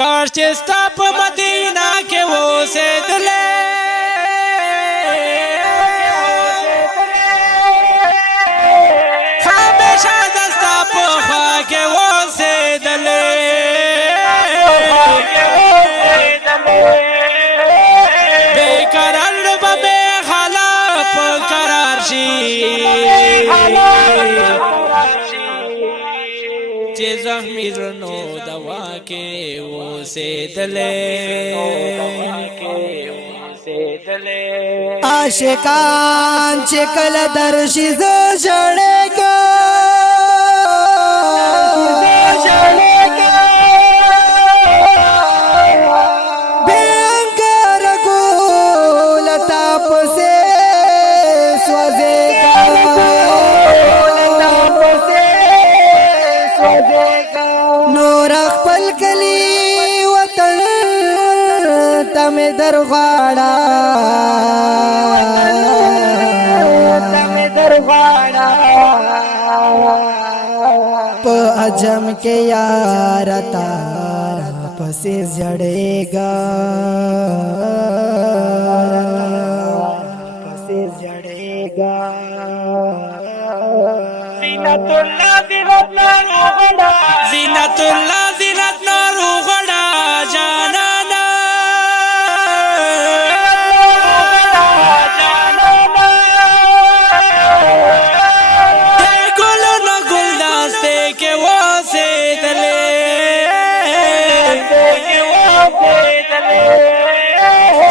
काश چې ستا په مدینه کې اوسېدلې همیشه زه ستا په خوا کې اوسېدلې بېقرار به مې حالات په قرار شي چې زخمي زړونو دوا کې اوسېدلې عاشقان چې کله درشي زه ژړېږم بې انګاره ګل تا پسې سوځېږم نور خپل کلی وطن ته مې درغواړه په عجم کې یار تا پسې ژړېږه زینت الله زینت نارو غړا جانانا ګل نو ګل داسته کې اوسېدلې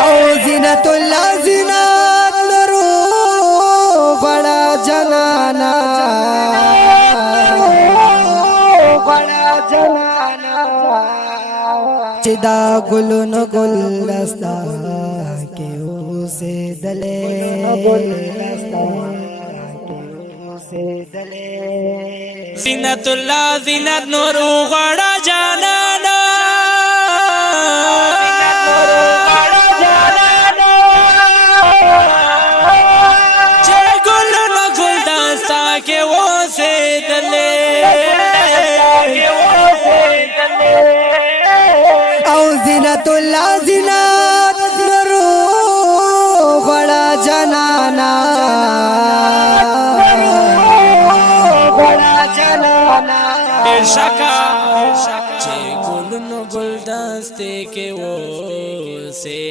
او زینت الله زینت نارو غړا جانانا چې دا ګلونو ګل دستا کې اوسېدلې زینت الله زینت نور غړا جانانا چې ګلونو ګل دستا کې اوسېدلې او زینت الله زینت نورو غړا جانانا شکا چې ګلونو ګل دسته کې اوسېدلې